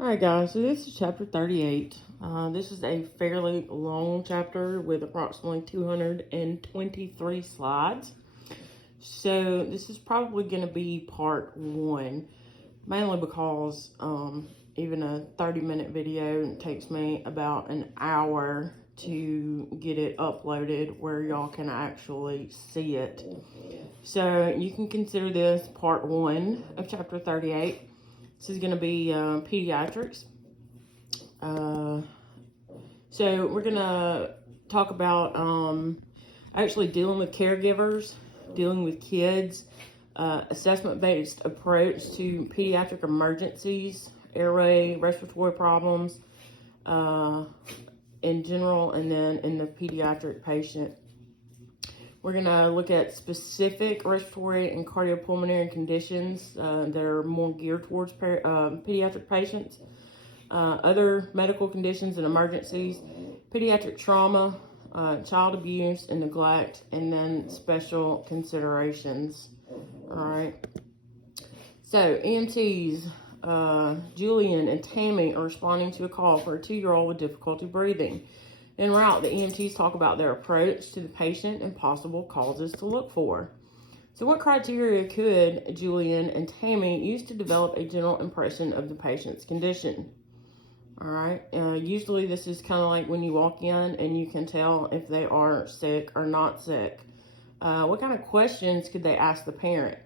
Alright guys, so this is chapter 38. This is a fairly long chapter with approximately 223 slides. So this is probably going to be part 1, mainly because even a 30-minute video takes me about an hour to get it uploaded where y'all can actually see it. So you can consider this part 1 of chapter 38. This is going to be pediatrics. So we're going to talk about actually dealing with caregivers, dealing with kids, assessment-based approach to pediatric emergencies, airway, respiratory problems in general, and then in the pediatric patient. We're going to look at specific respiratory and cardiopulmonary conditions that are more geared towards pediatric patients, other medical conditions and emergencies, pediatric trauma, child abuse and neglect, and then special considerations. All right. So EMTs, Julian and Tammy are responding to a call for a 2-year-old with difficulty breathing. En route, the EMTs talk about their approach to the patient and possible causes to look for. So what criteria could Julian and Tammy use to develop a general impression of the patient's condition? All right. Usually this is kind of like when you walk in and you can tell if they are sick or not sick. What kind of questions could they ask the parent?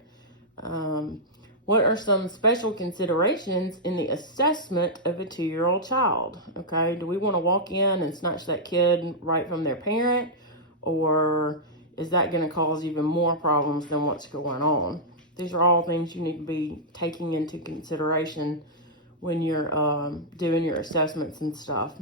What are some special considerations in the assessment of a 2-year-old child? Okay, do we want to walk in and snatch that kid right from their parent? Or is that going to cause even more problems than what's going on? These are all things you need to be taking into consideration when you're doing your assessments and stuff.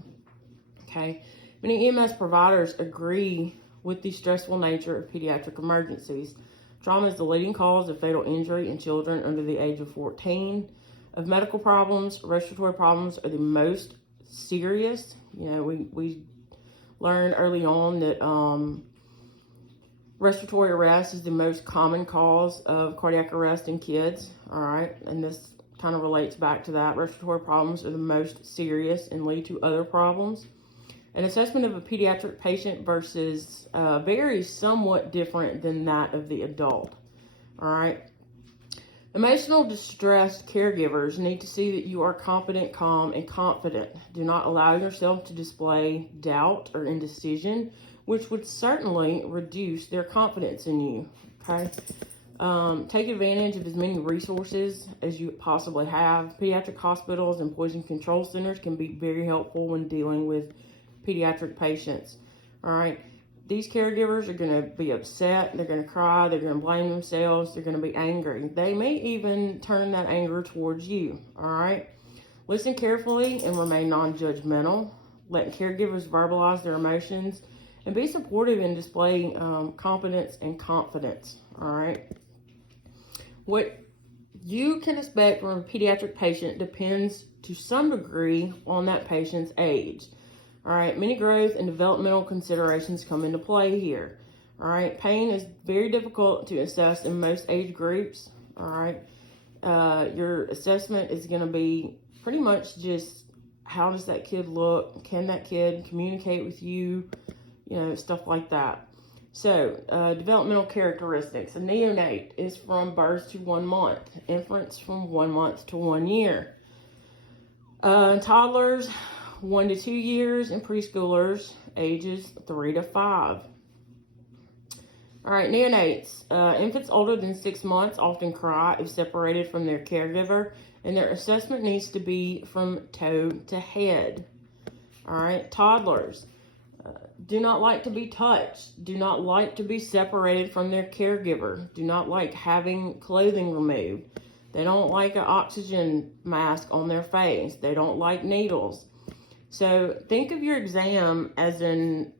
Okay, many EMS providers agree with the stressful nature of pediatric emergencies. Trauma is the leading cause of fatal injury in children under the age of 14. Of medical problems, respiratory problems are the most serious. You know, we learned early on that respiratory arrest is the most common cause of cardiac arrest in kids. All right, and this kind of relates back to that. Respiratory problems are the most serious and lead to other problems. An assessment of a pediatric patient versus varies somewhat different than that of the adult. All right. Emotional distressed caregivers need to see that you are competent, calm, and confident. Do not allow yourself to display doubt or indecision, which would certainly reduce their confidence in you. Okay. Take advantage of as many resources as you possibly have. Pediatric hospitals and poison control centers can be very helpful when dealing with pediatric patients. All right, these caregivers are going to be upset, they're going to cry, they're going to blame themselves, they're going to be angry. They may even turn that anger towards you. All right, listen carefully and remain non-judgmental. Let caregivers verbalize their emotions and be supportive in displaying competence and confidence. All right, what you can expect from a pediatric patient depends to some degree on that patient's age. All right, many growth and developmental considerations come into play here. All right, pain is very difficult to assess in most age groups. All right, your assessment is going to be pretty much just how does that kid look? Can that kid communicate with you? You know, stuff like that. So, developmental characteristics. A neonate is from birth to 1 month. Infants from 1 month to 1 year. Toddlers, 1 to 2 years, and preschoolers, ages 3 to 5. All right, neonates. Infants older than 6 months often cry if separated from their caregiver, and their assessment needs to be from toe to head. All right, toddlers. Do not like to be touched. Do not like to be separated from their caregiver. Do not like having clothing removed. They don't like an oxygen mask on their face. They don't like needles. So think of your exam as an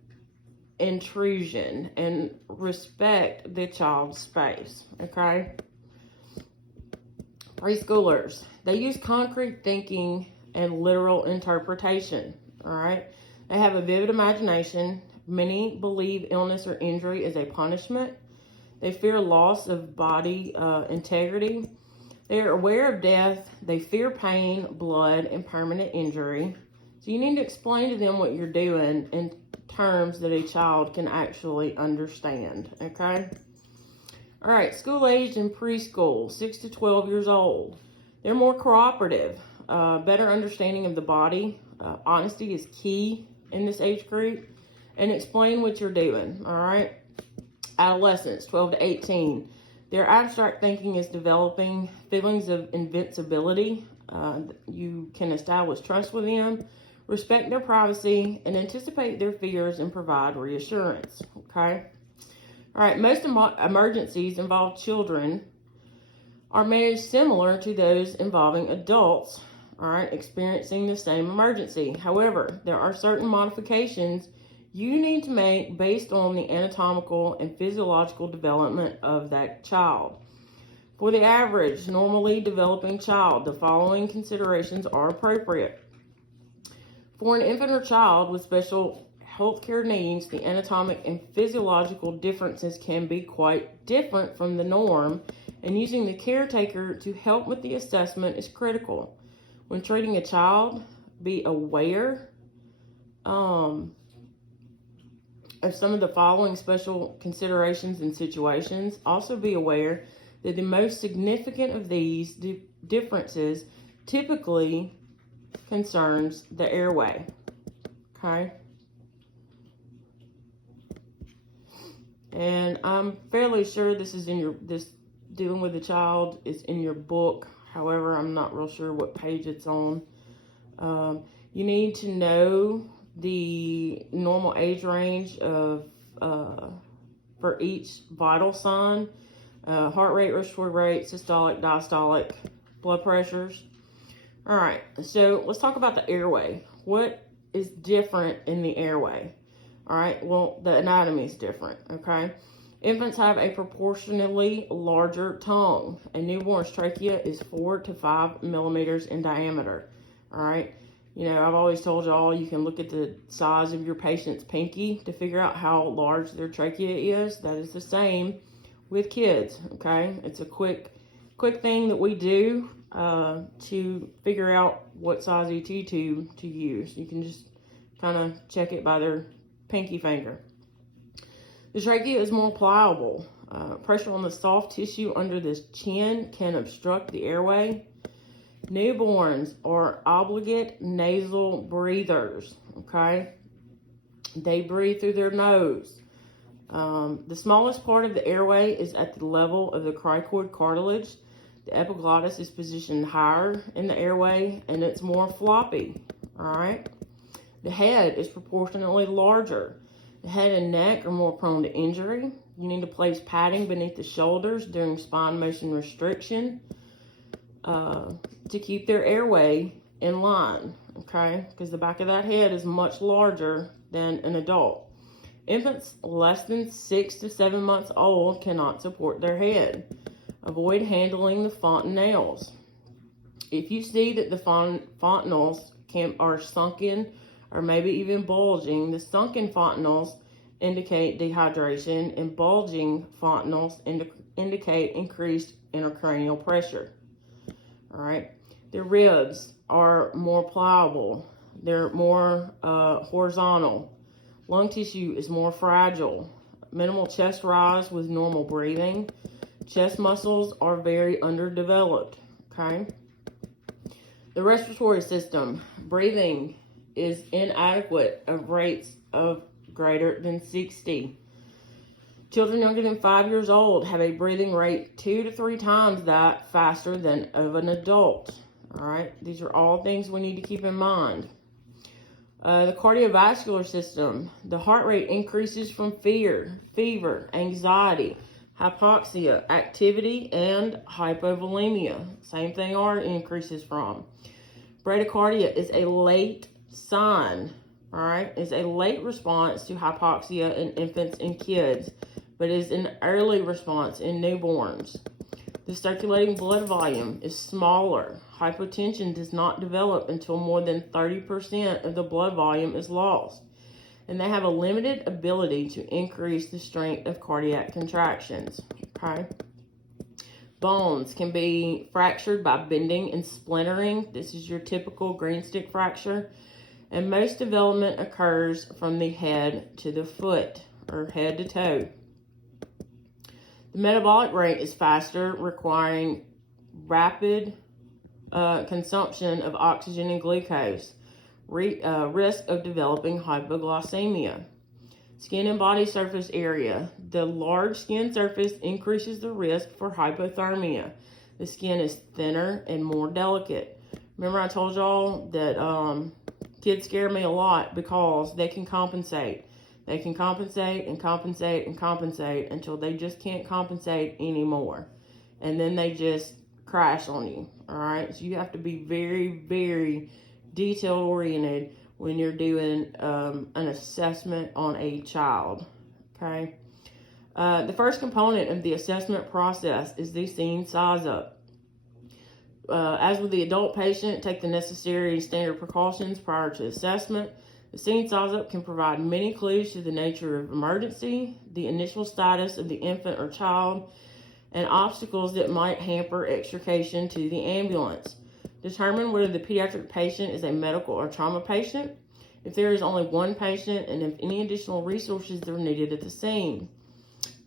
intrusion and respect the child's space, okay? Preschoolers, they use concrete thinking and literal interpretation, all right? They have a vivid imagination. Many believe illness or injury is a punishment. They fear loss of body integrity. They are aware of death. They fear pain, blood, and permanent injury. So you need to explain to them what you're doing in terms that a child can actually understand, okay? All right, school age and preschool, 6 to 12 years old. They're more cooperative, better understanding of the body. Honesty is key in this age group. And explain what you're doing, all right? Adolescents, 12 to 18. Their abstract thinking is developing feelings of invincibility. You can establish trust with them, respect their privacy, and anticipate their fears and provide reassurance, okay? All right, most emergencies involve children are managed similar to those involving adults, all right, experiencing the same emergency. However, there are certain modifications you need to make based on the anatomical and physiological development of that child. For the average, normally developing child, the following considerations are appropriate. For an infant or child with special healthcare needs, the anatomic and physiological differences can be quite different from the norm, and using the caretaker to help with the assessment is critical. When treating a child, be aware of some of the following special considerations and situations. Also be aware that the most significant of these differences typically concerns the airway, okay? And I'm fairly sure this is in this dealing with a child is in your book. However, I'm not real sure what page it's on. You need to know the normal age range of for each vital sign, heart rate, respiratory rate, systolic, diastolic, blood pressures. All right, so let's talk about the airway. What is different in the airway? All right, well, the anatomy is different, okay? Infants have a proportionally larger tongue. A newborn's trachea is 4 to 5 millimeters in diameter, all right? You know, I've always told y'all you can look at the size of your patient's pinky to figure out how large their trachea is. That is the same with kids, okay? It's a quick thing that we do to figure out what size ET tube to use. You can just kind of check it by their pinky finger. The trachea is more pliable. Pressure on the soft tissue under the chin can obstruct the airway. Newborns are obligate nasal breathers, okay? They breathe through their nose. The smallest part of the airway is at the level of the cricoid cartilage. The epiglottis is positioned higher in the airway, and it's more floppy, all right? The head is proportionately larger. The head and neck are more prone to injury. You need to place padding beneath the shoulders during spine motion restriction to keep their airway in line, okay? Because the back of that head is much larger than an adult. Infants less than 6 to 7 months old cannot support their head. Avoid handling the fontanelles. If you see that the fontanelles are sunken or maybe even bulging, the sunken fontanelles indicate dehydration, and bulging fontanelles indicate increased intracranial pressure. All right, their ribs are more pliable. They're more horizontal. Lung tissue is more fragile. Minimal chest rise with normal breathing. Chest muscles are very underdeveloped, okay? The respiratory system, breathing is inadequate of rates of greater than 60. Children younger than 5 years old have a breathing rate 2 to 3 times that faster than of an adult. All right, these are all things we need to keep in mind. The cardiovascular system, the heart rate increases from fear, fever, anxiety, hypoxia, activity, and hypovolemia. Same thing R increases from. Bradycardia is a late sign, all right? It's a late response to hypoxia in infants and kids, but is an early response in newborns. The circulating blood volume is smaller. Hypotension does not develop until more than 30% of the blood volume is lost. And they have a limited ability to increase the strength of cardiac contractions, okay? Bones can be fractured by bending and splintering. This is your typical green stick fracture. And most development occurs from the head to the foot, or head to toe. The metabolic rate is faster, requiring rapid consumption of oxygen and glucose. Risk of developing hypoglycemia. Skin and body surface area. The large skin surface increases the risk for hypothermia. The skin is thinner and more delicate. Remember I told y'all that kids scare me a lot because they can compensate. They can compensate and compensate and compensate until they just can't compensate anymore. And then they just crash on you, all right? So you have to be very, very detail-oriented when you're doing an assessment on a child, okay? The first component of the assessment process is the scene size up. As with the adult patient, take the necessary standard precautions prior to assessment. The scene size up can provide many clues to the nature of emergency, the initial status of the infant or child, and obstacles that might hamper extrication to the ambulance. Determine whether the pediatric patient is a medical or trauma patient, if there is only one patient, and if any additional resources are needed at the scene.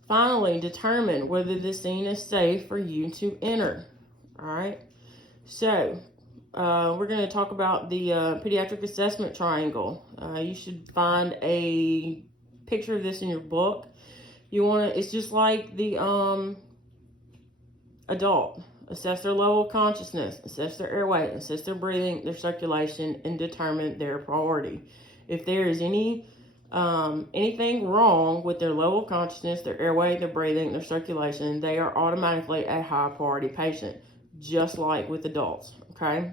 Finally, determine whether the scene is safe for you to enter. All right. So, we're going to talk about the pediatric assessment triangle. You should find a picture of this in your book. It's just like the adult. Assess their level of consciousness, assess their airway, assess their breathing, their circulation, and determine their priority. If there is anything wrong with their level of consciousness, their airway, their breathing, their circulation, they are automatically a high priority patient, just like with adults, okay?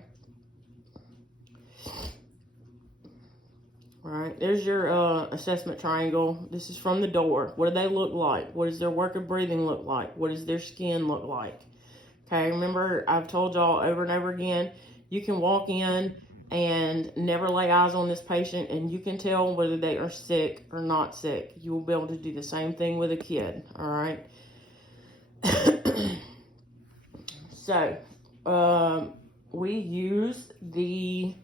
All right, there's your assessment triangle. This is from the door. What do they look like? What does their work of breathing look like? What does their skin look like? Okay, remember, I've told y'all over and over again, you can walk in and never lay eyes on this patient, and you can tell whether they are sick or not sick. You will be able to do the same thing with a kid, all right? So, we use the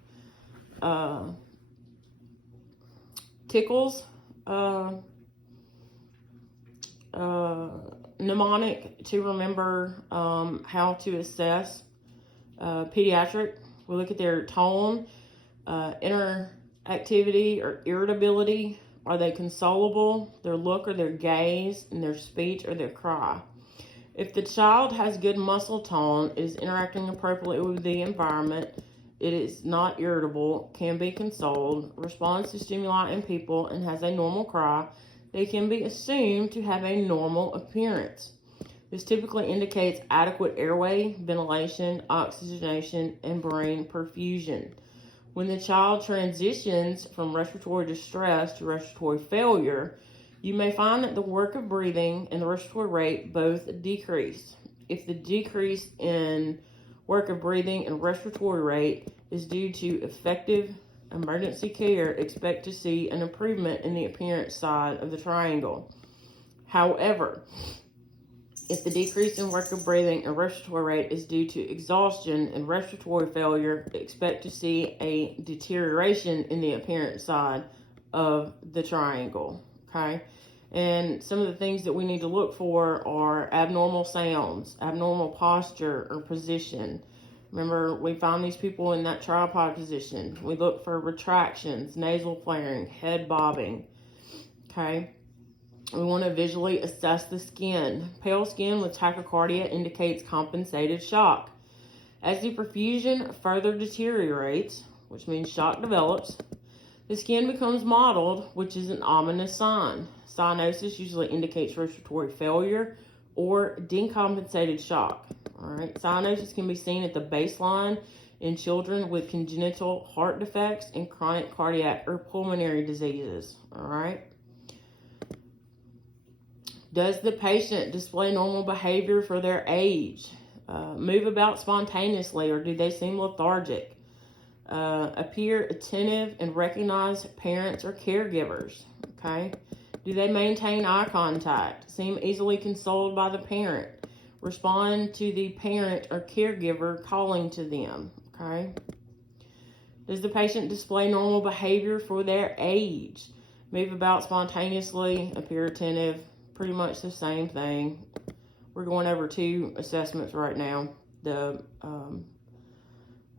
Tickles mnemonic to remember how to assess pediatric. We look at their tone, interactivity or irritability. Are they consolable? Their look or their gaze, and their speech or their cry. If the child has good muscle tone, is interacting appropriately with the environment, it is not irritable, can be consoled, responds to stimuli and people, and has a normal cry, they can be assumed to have a normal appearance. This typically indicates adequate airway, ventilation, oxygenation, and brain perfusion. When the child transitions from respiratory distress to respiratory failure, you may find that the work of breathing and the respiratory rate both decrease. If the decrease in work of breathing and respiratory rate is due to effective emergency care, expect to see an improvement in the appearance side of the triangle. However, if the decrease in work of breathing and respiratory rate is due to exhaustion and respiratory failure, expect to see a deterioration in the appearance side of the triangle, okay? And some of the things that we need to look for are abnormal sounds, abnormal posture or position. Remember, we find these people in that tripod position. We look for retractions, nasal flaring, head bobbing, okay? We want to visually assess the skin. Pale skin with tachycardia indicates compensated shock. As the perfusion further deteriorates, which means shock develops, the skin becomes mottled, which is an ominous sign. Cyanosis usually indicates respiratory failure or decompensated shock. All right, cyanosis can be seen at the baseline in children with congenital heart defects and chronic cardiac or pulmonary diseases. All right. Does the patient display normal behavior for their age? Move about spontaneously, or do they seem lethargic? Appear attentive and recognize parents or caregivers, okay? Do they maintain eye contact? Seem easily consoled by the parent? Respond to the parent or caregiver calling to them, okay? Does the patient display normal behavior for their age? Move about spontaneously, appear attentive, pretty much the same thing. We're going over 2 assessments right now, the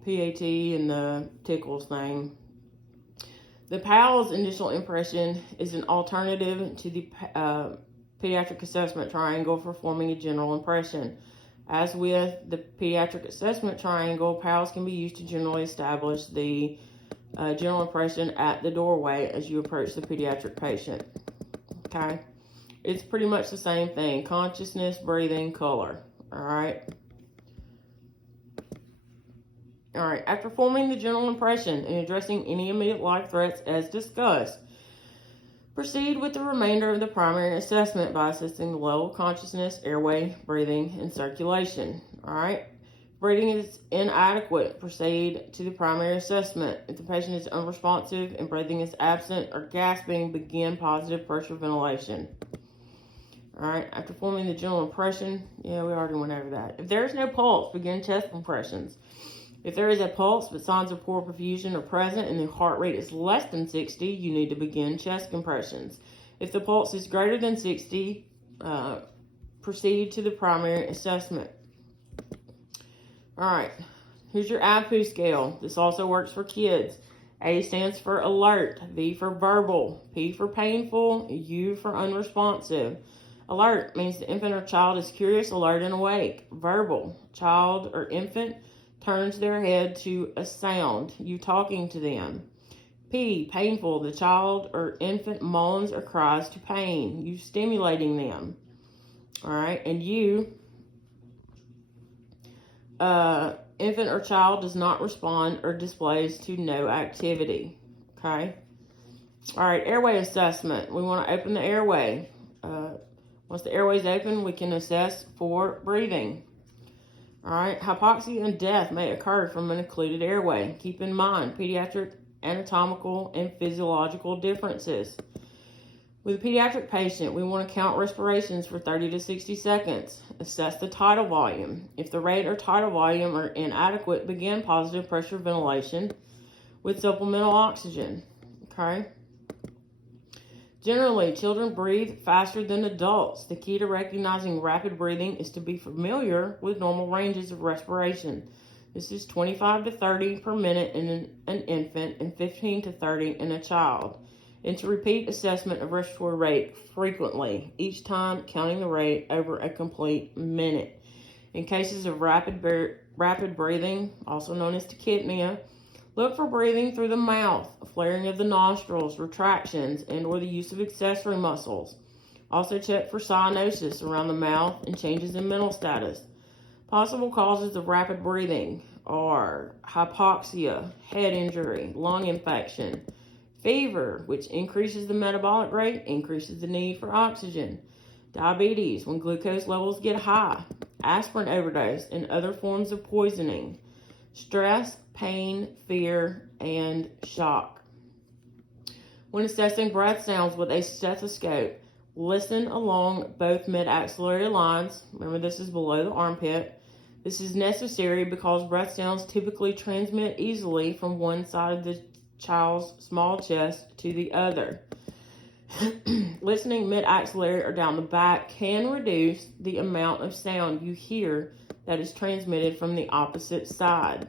PAT and the tickles thing. The PALS initial impression is an alternative to the pediatric assessment triangle for forming a general impression. As with the pediatric assessment triangle, PALS can be used to generally establish the general impression at the doorway as you approach the pediatric patient. Okay? It's pretty much the same thing. Consciousness, breathing, color. All right? All right. After forming the general impression and addressing any immediate life threats as discussed, proceed with the remainder of the primary assessment by assessing the level of consciousness, airway, breathing, and circulation. All right? Breathing is inadequate. Proceed to the primary assessment. If the patient is unresponsive and breathing is absent or gasping, begin positive pressure ventilation. All right? After forming the general impression, yeah, we already went over that. If there is no pulse, begin chest compressions. If there is a pulse but signs of poor perfusion are present and the heart rate is less than 60, you need to begin chest compressions. If the pulse is greater than 60, proceed to the primary assessment. All right, here's your IPU scale. This also works for kids. A stands for alert, V for verbal, P for painful, U for unresponsive. Alert means the infant or child is curious, alert, and awake. Verbal, child or infant turns their head to a sound, you talking to them. P, painful, the child or infant moans or cries to pain, you stimulating them. All right, and U, infant or child does not respond or displays to no activity. Okay. All right, airway assessment. We want to open the airway. Once the airway is open, we can assess for breathing. All right, hypoxia and death may occur from an occluded airway. Keep in mind pediatric anatomical and physiological differences. With a pediatric patient, we want to count respirations for 30 to 60 seconds. Assess the tidal volume. If the rate or tidal volume are inadequate, begin positive pressure ventilation with supplemental oxygen. Okay? Generally, children breathe faster than adults. The key to recognizing rapid breathing is to be familiar with normal ranges of respiration. This is 25 to 30 per minute in an infant and 15 to 30 in a child. And to repeat assessment of respiratory rate frequently, each time counting the rate over a complete minute. In cases of rapid breathing, also known as tachypnea, look for breathing through the mouth, flaring of the nostrils, retractions, and or the use of accessory muscles. Also check for cyanosis around the mouth and changes in mental status. Possible causes of rapid breathing are hypoxia, head injury, lung infection, fever, which increases the metabolic rate, increases the need for oxygen, diabetes, when glucose levels get high, aspirin overdose, and other forms of poisoning, stress, pain, fear, and shock. When assessing breath sounds with a stethoscope, listen along both mid-axillary lines. Remember, this is below the armpit. This is necessary because breath sounds typically transmit easily from one side of the child's small chest to the other. Listening mid-axillary or down the back can reduce the amount of sound you hear that is transmitted from the opposite side.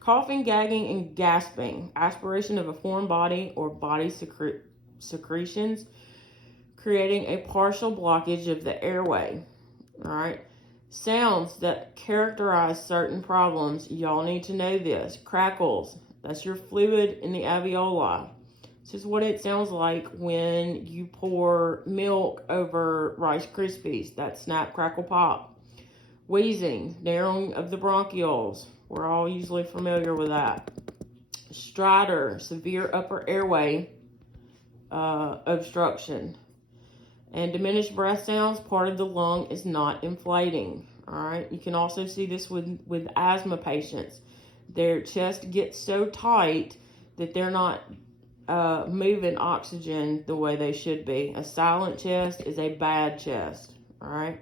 Coughing, gagging, and gasping, aspiration of a foreign body or body secretions, creating a partial blockage of the airway. All right. Sounds that characterize certain problems, y'all need to know this. Crackles, that's your fluid in the alveoli. This is what it sounds like when you pour milk over Rice Krispies. That's snap, crackle, pop. Wheezing, narrowing of the bronchioles. We're all usually familiar with that. Stridor, severe upper airway obstruction. And diminished breath sounds, part of the lung is not inflating. All right. You can also see this with asthma patients. Their chest gets so tight that they're not moving oxygen the way they should be. A silent chest is a bad chest, all right?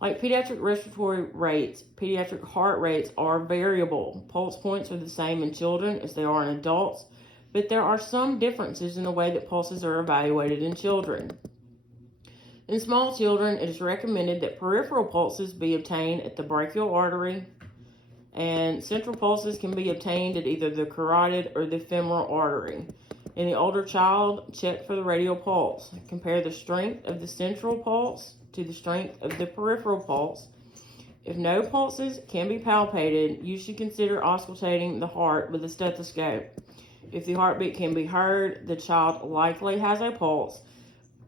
Like pediatric respiratory rates, pediatric heart rates are variable. Pulse points are the same in children as they are in adults, but there are some differences in the way that pulses are evaluated in children. In small children, it is recommended that peripheral pulses be obtained at the brachial artery, and central pulses can be obtained at either the carotid or the femoral artery. In the older child, check for the radial pulse. Compare the strength of the central pulse to the strength of the peripheral pulse. If no pulses can be palpated, you should consider auscultating the heart with a stethoscope. If the heartbeat can be heard, the child likely has a pulse,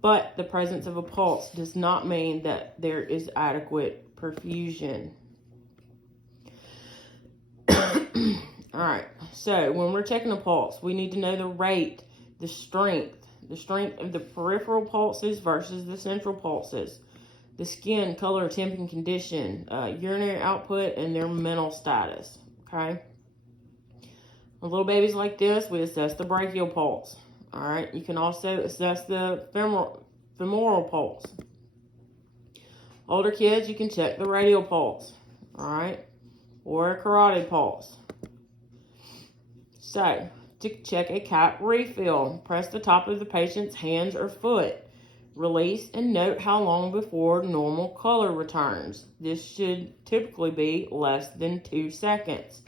but the presence of a pulse does not mean that there is adequate perfusion. All right, so when we're checking a pulse, we need to know the rate, the strength of the peripheral pulses versus the central pulses, the skin, color, temp, and condition, urinary output, and their mental status, okay? On little babies like this, we assess the brachial pulse, all right? You can also assess the femoral pulse. Older kids, you can check the radial pulse, all right? Or a carotid pulse. So, to check a cap refill, press the top of the patient's hands or foot. Release and note how long before normal color returns. This should typically be less than 2 seconds.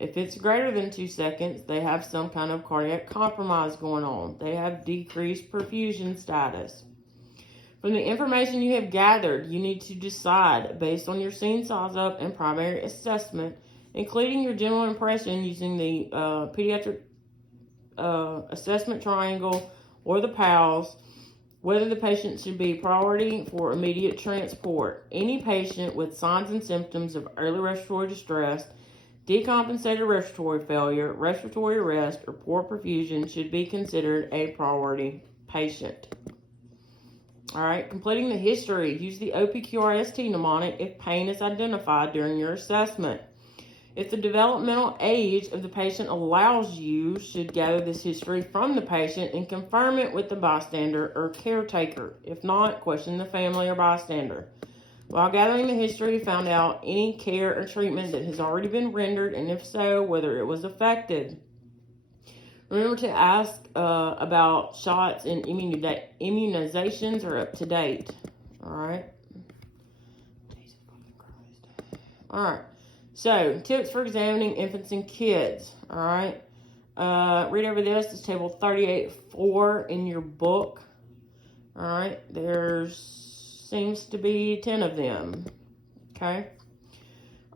If it's greater than 2 seconds, they have some kind of cardiac compromise going on. They have decreased perfusion status. From the information you have gathered, you need to decide based on your scene size up and primary assessment, including your general impression using the pediatric assessment triangle or the PALS, whether the patient should be priority for immediate transport. Any patient with signs and symptoms of early respiratory distress, decompensated respiratory failure, respiratory arrest, or poor perfusion should be considered a priority patient. All right, completing the history. Use the OPQRST mnemonic if pain is identified during your assessment. If the developmental age of the patient allows, you should gather this history from the patient and confirm it with the bystander or caretaker. If not, question the family or bystander. While gathering the history, found out any care or treatment that has already been rendered, and if so, whether it was effective. Remember to ask about shots and immunizations are up to date. All right. Jesus fucking Christ. All right. So, tips for examining infants and kids. All right. Read over this. It's table 38.4 in your book. All right. There seems to be 10 of them. Okay.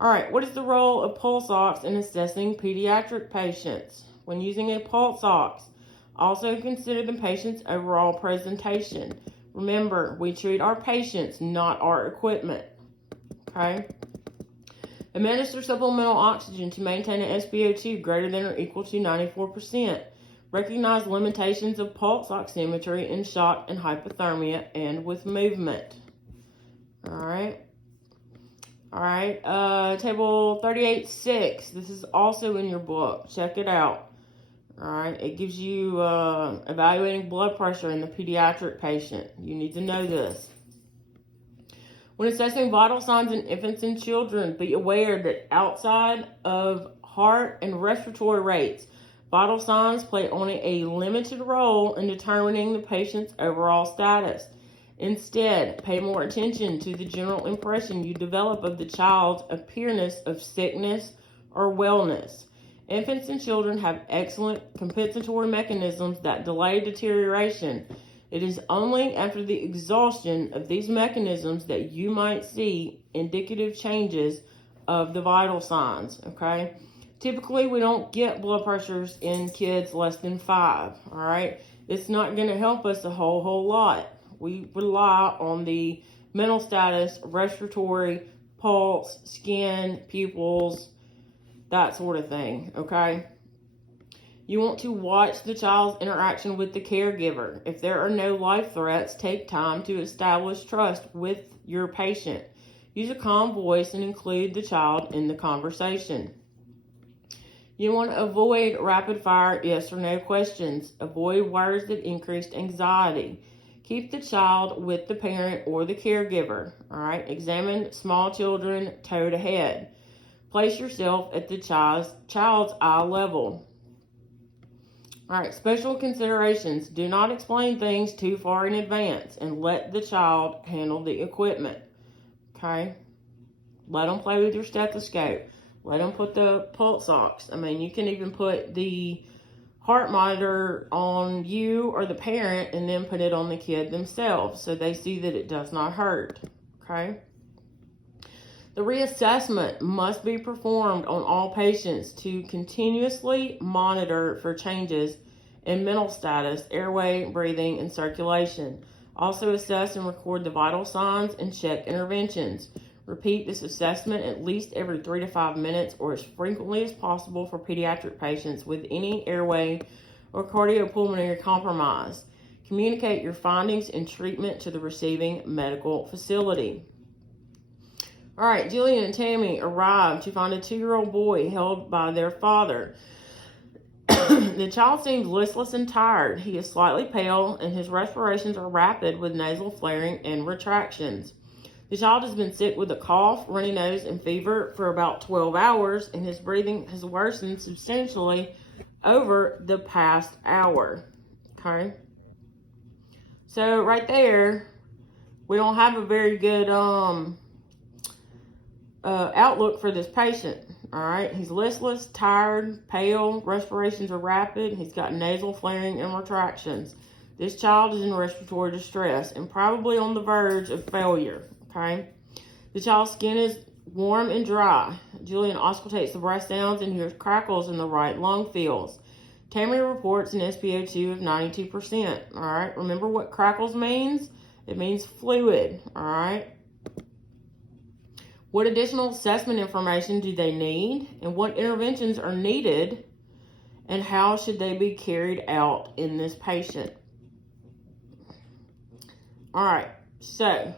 All right. What is the role of pulse ox in assessing pediatric patients? When using a pulse ox, also consider the patient's overall presentation. Remember, we treat our patients, not our equipment. Okay? Administer supplemental oxygen to maintain an SpO2 greater than or equal to 94%. Recognize limitations of pulse oximetry in shock and hypothermia and with movement. All right. All right. Table 38.6. This is also in your book. Check it out. All right, it gives you evaluating blood pressure in the pediatric patient. You need to know this. When assessing vital signs in infants and children, be aware that outside of heart and respiratory rates, vital signs play only a limited role in determining the patient's overall status. Instead, pay more attention to the general impression you develop of the child's appearance of sickness or wellness. Infants and children have excellent compensatory mechanisms that delay deterioration. It is only after the exhaustion of these mechanisms that you might see indicative changes of the vital signs, okay? Typically, we don't get blood pressures in kids less than 5, all right? It's not going to help us a whole lot. We rely on the mental status, respiratory, pulse, skin, pupils, that sort of thing, okay? You want to watch the child's interaction with the caregiver. If there are no life threats, take time to establish trust with your patient. Use a calm voice and include the child in the conversation. You want to avoid rapid fire yes or no questions. Avoid words that increase anxiety. Keep the child with the parent or the caregiver. All right. Examine small children toe to head. Place yourself at the child's eye level. All right. Special considerations. Do not explain things too far in advance and let the child handle the equipment. Okay. Let them play with your stethoscope. Let them put the pulse ox. I mean, you can even put the heart monitor on you or the parent and then put it on the kid themselves so they see that it does not hurt. Okay? The reassessment must be performed on all patients to continuously monitor for changes in mental status, airway, breathing, and circulation. Also assess and record the vital signs and check interventions. Repeat this assessment at least every 3 to 5 minutes or as frequently as possible for pediatric patients with any airway or cardiopulmonary compromise. Communicate your findings and treatment to the receiving medical facility. All right, Jillian and Tammy arrived to find a 2-year-old boy held by their father. The child seems listless and tired. He is slightly pale and his respirations are rapid with nasal flaring and retractions. The child has been sick with a cough, runny nose, and fever for about 12 hours, and his breathing has worsened substantially over the past hour. Okay? So, right there, we don't have a very good outlook for this patient. All right? He's listless, tired, pale, respirations are rapid, he's got nasal flaring and retractions. This child is in respiratory distress and probably on the verge of failure. Okay. The child's skin is warm and dry. Julian auscultates the breath sounds and hears crackles in the right lung fields. Tammy reports an SpO2 of 92%. All right. Remember what crackles means? It means fluid. All right. What additional assessment information do they need? And what interventions are needed? And how should they be carried out in this patient? All right. So,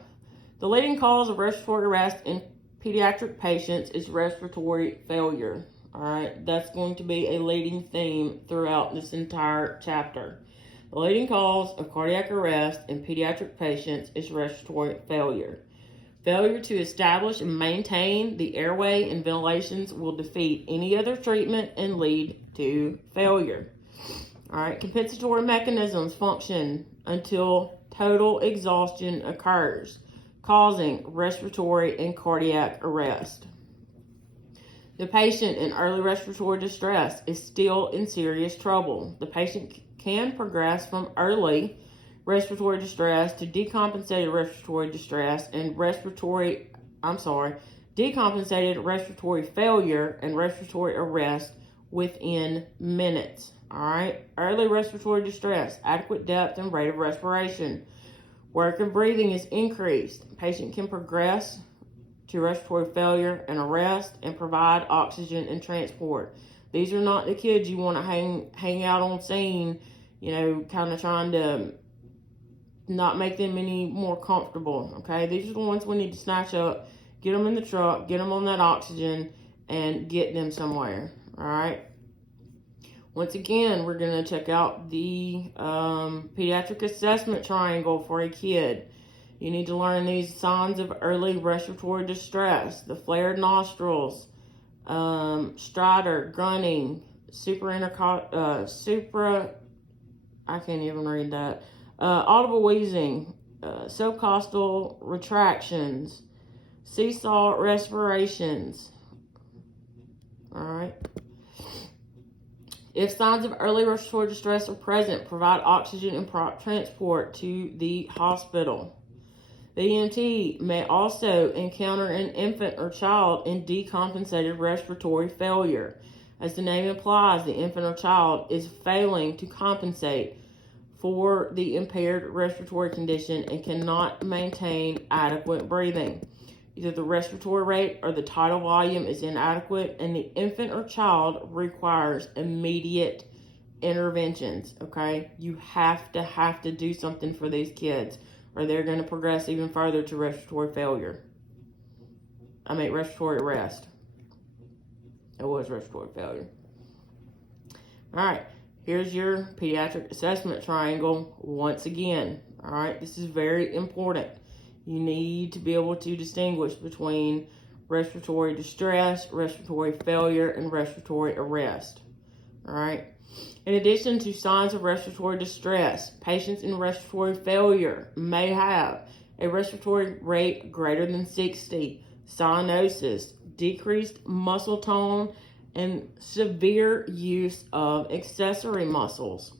the leading cause of respiratory arrest in pediatric patients is respiratory failure. All right, that's going to be a leading theme throughout this entire chapter. The leading cause of cardiac arrest in pediatric patients is respiratory failure. Failure to establish and maintain the airway and ventilations will defeat any other treatment and lead to failure. All right, compensatory mechanisms function until total exhaustion occurs, causing respiratory and cardiac arrest. The patient in early respiratory distress is still in serious trouble. The patient can progress from early respiratory distress to decompensated respiratory distress and decompensated respiratory failure and respiratory arrest within minutes. All right. Early respiratory distress, adequate depth and rate of respiration. Work and breathing is increased. The patient can progress to respiratory failure and arrest and provide oxygen and transport. These are not the kids you want to hang out on scene, kind of trying to not make them any more comfortable, okay? These are the ones we need to snatch up, get them in the truck, get them on that oxygen, and get them somewhere, all right? Once again, we're going to check out the pediatric assessment triangle for a kid. You need to learn these signs of early respiratory distress: the flared nostrils, stridor, grunting, audible wheezing, subcostal retractions, seesaw respirations. All right. If signs of early respiratory distress are present, provide oxygen and prompt transport to the hospital. The EMT may also encounter an infant or child in decompensated respiratory failure. As the name implies, the infant or child is failing to compensate for the impaired respiratory condition and cannot maintain adequate breathing. Either the respiratory rate or the tidal volume is inadequate, and the infant or child requires immediate interventions, okay? You have to do something for these kids, or they're going to progress even further to respiratory arrest. It was respiratory failure. All right, here's your pediatric assessment triangle once again. All right, this is very important. You need to be able to distinguish between respiratory distress, respiratory failure, and respiratory arrest. All right. In addition to signs of respiratory distress, patients in respiratory failure may have a respiratory rate greater than 60, cyanosis, decreased muscle tone, and severe use of accessory muscles.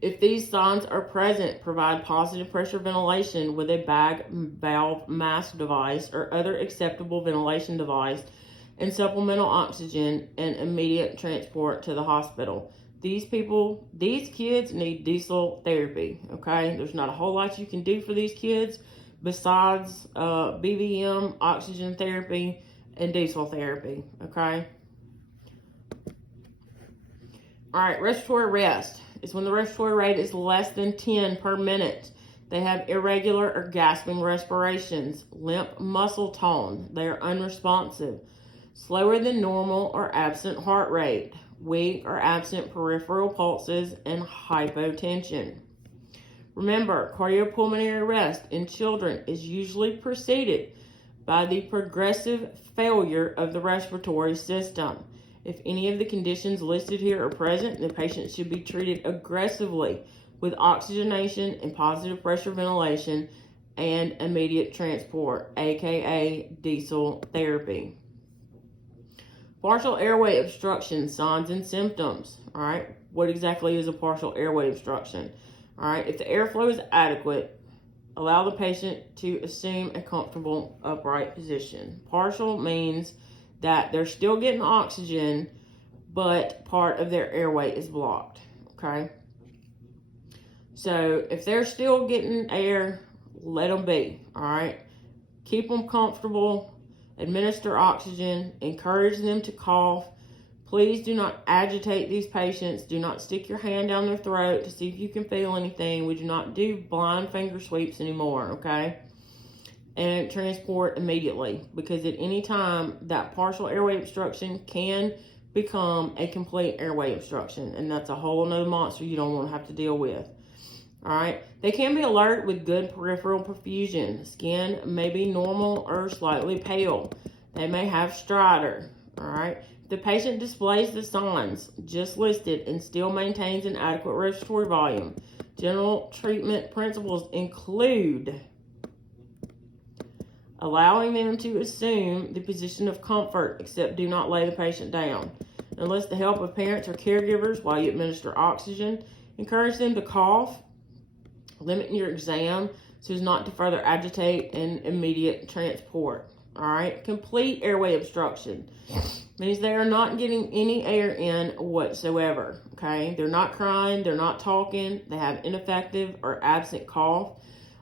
If these signs are present, provide positive pressure ventilation with a bag valve mask device or other acceptable ventilation device and supplemental oxygen and immediate transport to the hospital. These kids need diesel therapy, okay? There's not a whole lot you can do for these kids besides BVM, oxygen therapy, and diesel therapy, okay? All right, respiratory arrest is when the respiratory rate is less than 10 per minute. They have irregular or gasping respirations, limp muscle tone, they are unresponsive, slower than normal or absent heart rate, weak or absent peripheral pulses, and hypotension. Remember, cardiopulmonary arrest in children is usually preceded by the progressive failure of the respiratory system. If any of the conditions listed here are present, the patient should be treated aggressively with oxygenation and positive pressure ventilation and immediate transport, aka diesel therapy. Partial airway obstruction, signs and symptoms. All right, what exactly is a partial airway obstruction? All right, if the airflow is adequate, allow the patient to assume a comfortable upright position. Partial means that they're still getting oxygen, but part of their airway is blocked, okay? So if they're still getting air, let them be, all right? Keep them comfortable, administer oxygen, encourage them to cough. Please do not agitate these patients. Do not stick your hand down their throat to see if you can feel anything. We do not do blind finger sweeps anymore, okay? And transport immediately, because at any time that partial airway obstruction can become a complete airway obstruction, and that's a whole nother monster you don't want to have to deal with. All right, they can be alert with good peripheral perfusion. Skin may be normal or slightly pale. They may have stridor. All right, if the patient displays the signs just listed and still maintains an adequate respiratory volume, general treatment principles include allowing them to assume the position of comfort, except do not lay the patient down. Enlist the help of parents or caregivers while you administer oxygen. Encourage them to cough. Limit your exam so as not to further agitate and immediate transport. All right. Complete airway obstruction means they are not getting any air in whatsoever. Okay. They're not crying. They're not talking. They have ineffective or absent cough.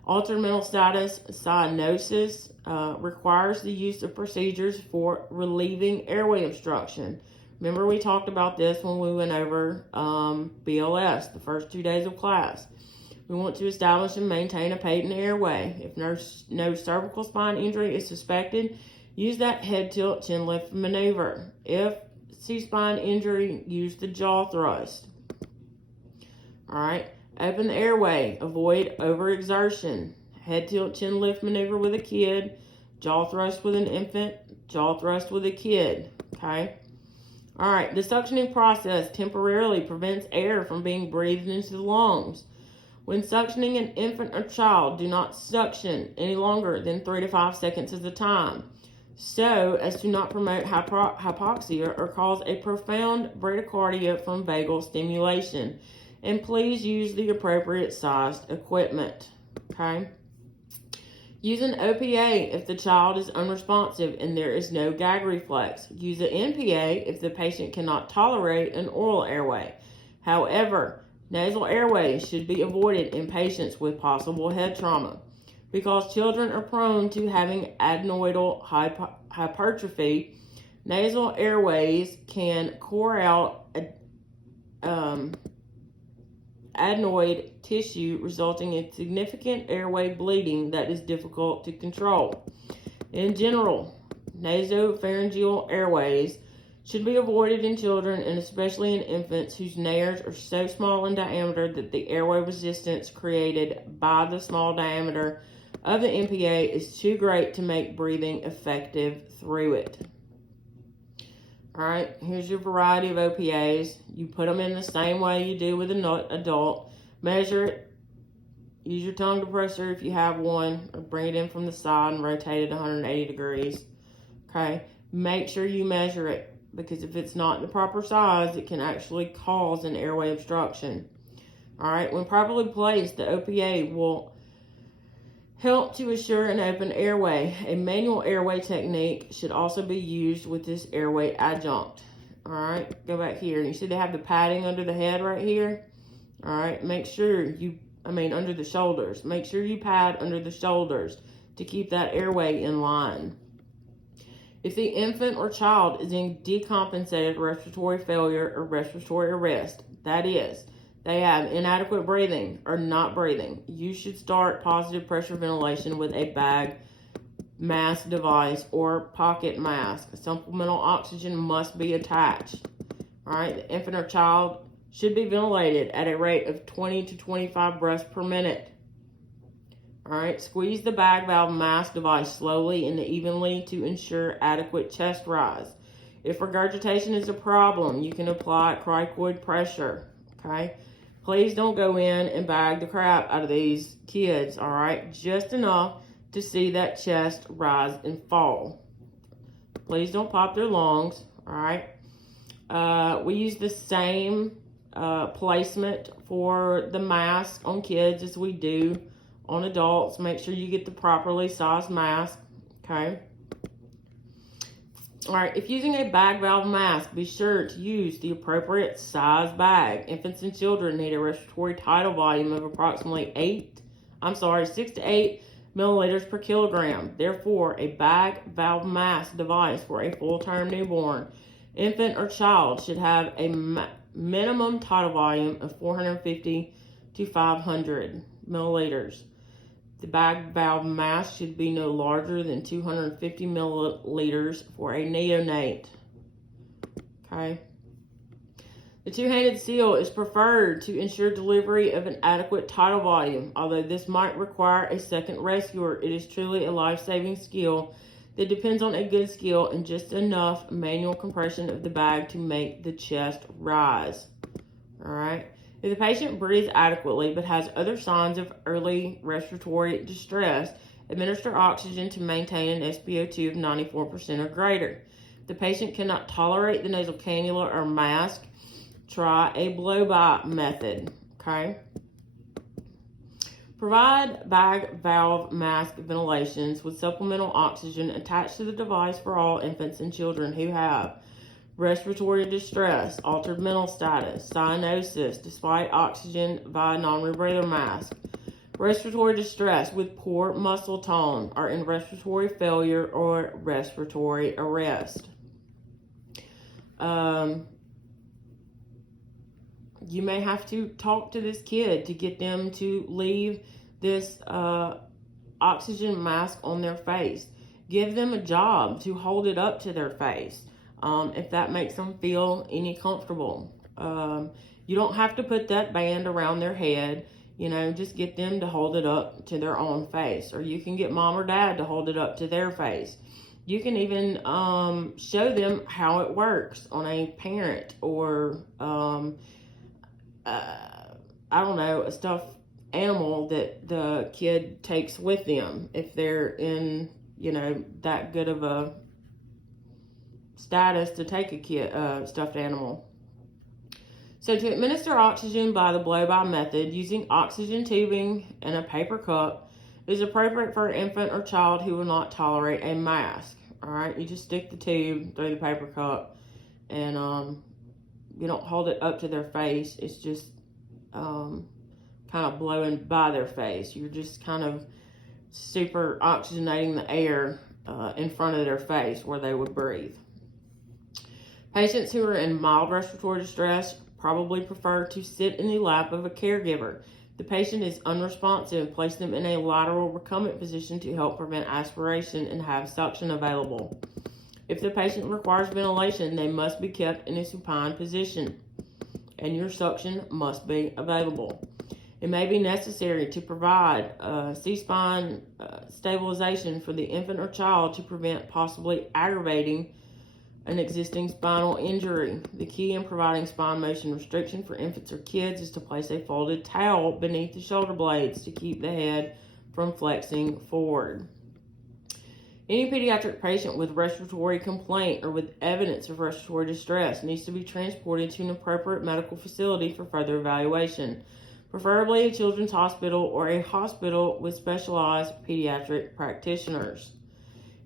Altered mental status, cyanosis, requires the use of procedures for relieving airway obstruction. Remember, we talked about this when we went over BLS, the first 2 days of class. We want to establish and maintain a patent airway. If no cervical spine injury is suspected, use that head tilt chin lift maneuver. If C-spine injury, use the jaw thrust. All right. Open the airway. Avoid overexertion. Head tilt chin lift maneuver with a kid. Jaw thrust with an infant. Jaw thrust with a kid. Okay. All right. The suctioning process temporarily prevents air from being breathed into the lungs. When suctioning an infant or child, do not suction any longer than 3 to 5 seconds at a time, so as to not promote hypoxia or cause a profound bradycardia from vagal stimulation. And please use the appropriate sized equipment. Okay. Use an OPA if the child is unresponsive and there is no gag reflex. Use an NPA if the patient cannot tolerate an oral airway. However, nasal airways should be avoided in patients with possible head trauma. Because children are prone to having adenoidal hypertrophy, nasal airways can core out adenoid tissue, resulting in significant airway bleeding that is difficult to control. In general, nasopharyngeal airways should be avoided in children and especially in infants whose nares are so small in diameter that the airway resistance created by the small diameter of the MPA is too great to make breathing effective through it. All right, here's your variety of OPAs. You put them in the same way you do with an adult. Measure it. Use your tongue depressor if you have one, or bring it in from the side and rotate it 180 degrees. Okay, make sure you measure it, because if it's not the proper size, it can actually cause an airway obstruction. All right, when properly placed, the OPA will help to assure an open airway. A manual airway technique should also be used with this airway adjunct. All right, go back here. You see they have the padding under the head right here. All right, make sure under the shoulders. Make sure you pad under the shoulders to keep that airway in line. If the infant or child is in decompensated respiratory failure or respiratory arrest, that is, they have inadequate breathing or not breathing, you should start positive pressure ventilation with a bag mask device or pocket mask. Supplemental oxygen must be attached. All right, the infant or child should be ventilated at a rate of 20 to 25 breaths per minute. All right, squeeze the bag valve mask device slowly and evenly to ensure adequate chest rise. If regurgitation is a problem, you can apply cricoid pressure, okay? Please don't go in and bag the crap out of these kids, all right? Just enough to see that chest rise and fall. Please don't pop their lungs, all right? We use the same placement for the mask on kids as we do on adults. Make sure you get the properly sized mask, okay? All right, if using a bag valve mask, be sure to use the appropriate size bag. Infants and children need a respiratory tidal volume of approximately 6 to 8 milliliters per kilogram. Therefore, a bag valve mask device for a full-term newborn infant or child should have a minimum tidal volume of 450 to 500 milliliters. The bag valve mask should be no larger than 250 milliliters for a neonate. Okay. The two-handed seal is preferred to ensure delivery of an adequate tidal volume. Although this might require a second rescuer, it is truly a life-saving skill that depends on a good skill and just enough manual compression of the bag to make the chest rise. All right. If the patient breathes adequately but has other signs of early respiratory distress, administer oxygen to maintain an SpO2 of 94% or greater. If the patient cannot tolerate the nasal cannula or mask, try a blow-by method, okay? Provide bag valve mask ventilations with supplemental oxygen attached to the device for all infants and children who have respiratory distress, altered mental status, cyanosis, despite oxygen via non-rebreather mask, respiratory distress with poor muscle tone, are in respiratory failure or respiratory arrest. You may have to talk to this kid to get them to leave this oxygen mask on their face. Give them a job to hold it up to their face. If that makes them feel any comfortable. You don't have to put that band around their head, just get them to hold it up to their own face, or you can get mom or dad to hold it up to their face. You can even show them how it works on a parent or, I don't know, a stuffed animal that the kid takes with them if they're in, that good of a status to take a stuffed animal. So to administer oxygen by the blow-by method using oxygen tubing and a paper cup is appropriate for an infant or child who will not tolerate a mask. All right, you just stick the tube through the paper cup, and you don't hold it up to their face. It's just kind of blowing by their face. You're just kind of super oxygenating the air in front of their face where they would breathe. Patients who are in mild respiratory distress probably prefer to sit in the lap of a caregiver. The patient is unresponsive, place them in a lateral recumbent position to help prevent aspiration and have suction available. If the patient requires ventilation, they must be kept in a supine position, and your suction must be available. It may be necessary to provide C-spine stabilization for the infant or child to prevent possibly aggravating an existing spinal injury. The key in providing spine motion restriction for infants or kids is to place a folded towel beneath the shoulder blades to keep the head from flexing forward. Any pediatric patient with respiratory complaint or with evidence of respiratory distress needs to be transported to an appropriate medical facility for further evaluation, preferably a children's hospital or a hospital with specialized pediatric practitioners.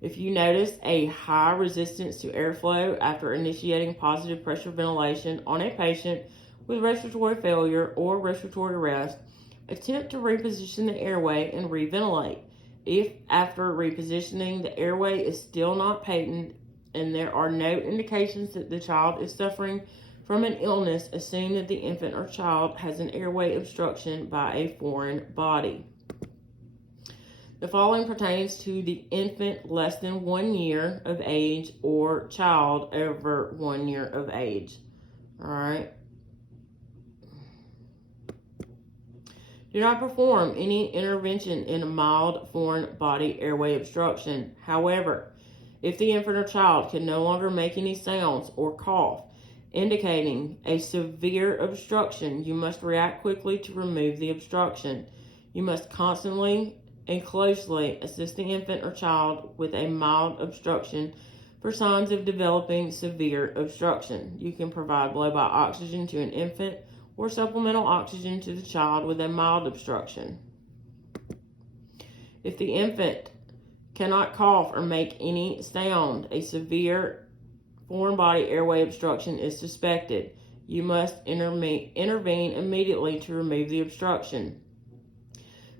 If you notice a high resistance to airflow after initiating positive pressure ventilation on a patient with respiratory failure or respiratory arrest, attempt to reposition the airway and reventilate. If after repositioning the airway is still not patent and there are no indications that the child is suffering from an illness, assume that the infant or child has an airway obstruction by a foreign body. The following pertains to the infant less than 1 year of age or child over 1 year of age. All right. Do not perform any intervention in a mild foreign body airway obstruction. However, if the infant or child can no longer make any sounds or cough, indicating a severe obstruction, you must react quickly to remove the obstruction. You must constantly and closely assist the infant or child with a mild obstruction for signs of developing severe obstruction. You can provide blow-by oxygen to an infant or supplemental oxygen to the child with a mild obstruction. If the infant cannot cough or make any sound, a severe foreign body airway obstruction is suspected. You must intervene immediately to remove the obstruction.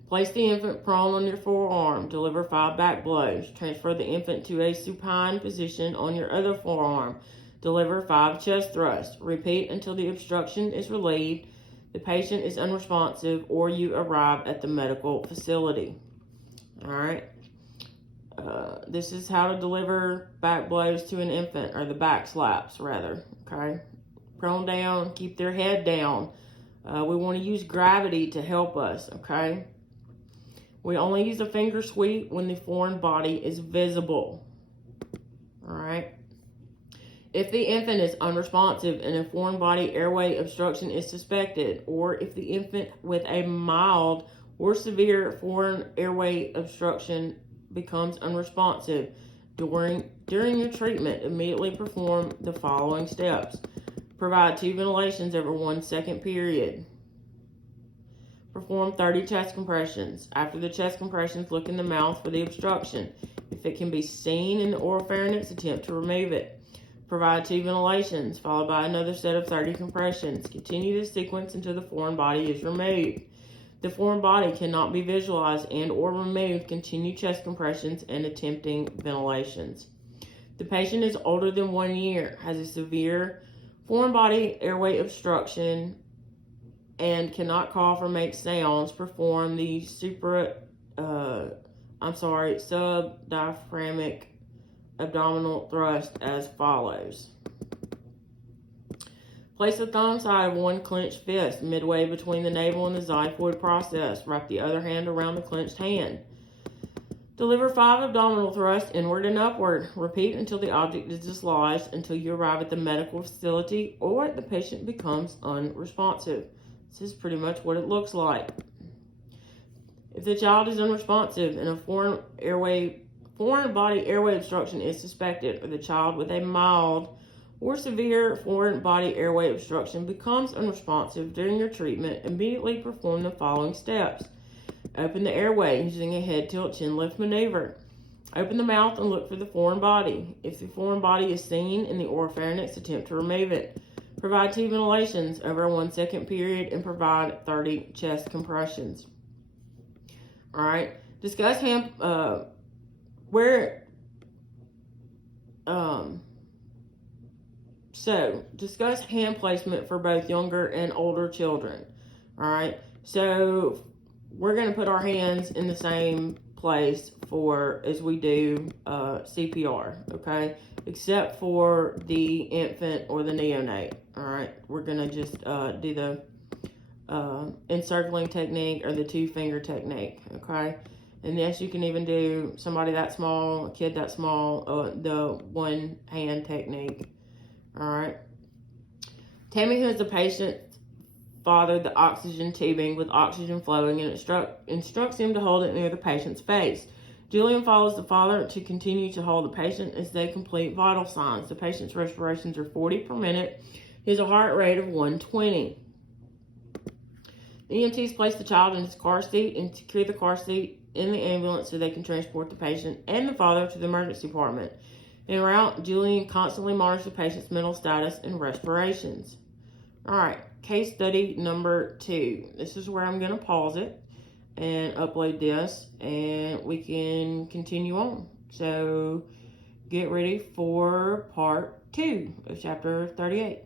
Place the infant prone on your forearm. Deliver 5 back blows. Transfer the infant to a supine position on your other forearm. Deliver 5 chest thrusts. Repeat until the obstruction is relieved, the patient is unresponsive, or you arrive at the medical facility. All right. This is how to deliver back blows to an infant, or the back slaps, rather. Okay. Prone down. Keep their head down. We want to use gravity to help us. Okay. We only use a finger sweep when the foreign body is visible. All right. If the infant is unresponsive and a foreign body airway obstruction is suspected, or if the infant with a mild or severe foreign airway obstruction becomes unresponsive during your treatment, immediately perform the following steps. Provide 2 ventilations over 1 second period. Perform 30 chest compressions. After the chest compressions, look in the mouth for the obstruction. If it can be seen in the oropharynx, attempt to remove it. Provide 2 ventilations, followed by another set of 30 compressions. Continue this sequence until the foreign body is removed. The foreign body cannot be visualized and or removed. Continue chest compressions and attempting ventilations. The patient is older than 1 year, has a severe foreign body airway obstruction, and cannot cough or make sounds. Perform the subdiaphragmatic abdominal thrust as follows. Place the thumb side of one clenched fist midway between the navel and the xiphoid process. Wrap the other hand around the clenched hand. Deliver 5 abdominal thrusts inward and upward. Repeat until the object is dislodged, until you arrive at the medical facility or the patient becomes unresponsive. This is pretty much what it looks like. If the child is unresponsive and a foreign body airway obstruction is suspected, or the child with a mild or severe foreign body airway obstruction becomes unresponsive during your treatment, immediately perform the following steps. Open the airway using a head tilt chin lift maneuver. Open the mouth and look for the foreign body. If the foreign body is seen in the oropharynx, attempt to remove it. Provide 2 ventilations over a 1 second period and provide 30 chest compressions. All right. Discuss hand discuss hand placement for both younger and older children. All right. So we're going to put our hands in the same place as we do CPR. Okay. except for the infant or the neonate. All right, we're gonna just do the encircling technique or the 2-finger technique. Okay, and yes, you can even do somebody that small, a kid that small, the 1-hand technique. All right. Tammy has the patient's father the oxygen tubing with oxygen flowing and instructs him to hold it near the patient's face. Julian follows the father to continue to hold the patient as they complete vital signs. The patient's respirations are 40 per minute. He has a heart rate of 120. The EMTs place the child in his car seat and secure the car seat in the ambulance so they can transport the patient and the father to the emergency department. En route, Julian constantly monitors the patient's mental status and respirations. All right, case study number 2. This is where I'm going to pause it and upload this, and we can continue on. So get ready for part 2 of chapter 38.